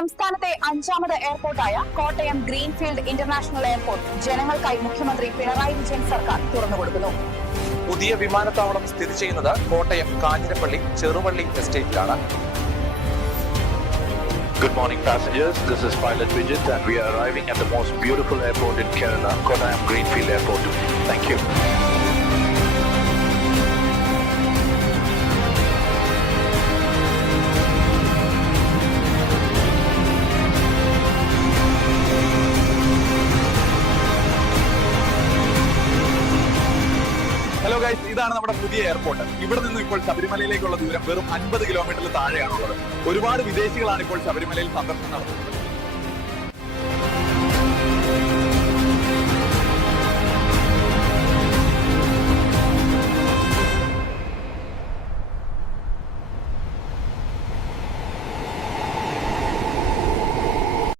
സംസ്ഥാനത്തെ അഞ്ചാമത് എയർപോർട്ടായ കോട്ടയം ഗ്രീൻഫീൽഡ് ഇന്റർനാഷണൽ എയർപോർട്ട് ജനങ്ങൾക്കായി മുഖ്യമന്ത്രി പിണറായി വിജയൻ സർക്കാർ തുറന്നുകൊടുക്കുന്നു. പുതിയ വിമാനത്താവളം സ്ഥിതി ചെയ്യുന്നത് കോട്ടയം കാഞ്ഞിരപ്പള്ളി ചെറുവള്ളി എസ്റ്റേറ്റിലാണ്. Good morning passengers, this is Pilot Vijit and we are arriving at the most beautiful airport in Kerala, Kottayam Greenfield Airport. Thank you. Hello guys, ഇതാണ് നമ്മുടെ പുതിയ എയർപോർട്ട്. ഇവിടെ നിന്ന് ഇപ്പോൾ ശബരിമലയിലേക്കുള്ള ദൂരം വെറും 50 കിലോമീറ്ററിൽ താഴെയാണുള്ളത്. ഒരുപാട് വിദേശികളാണ് ഇപ്പോൾ ശബരിമലയിൽ സന്ദർശനം നടത്തുന്നത്.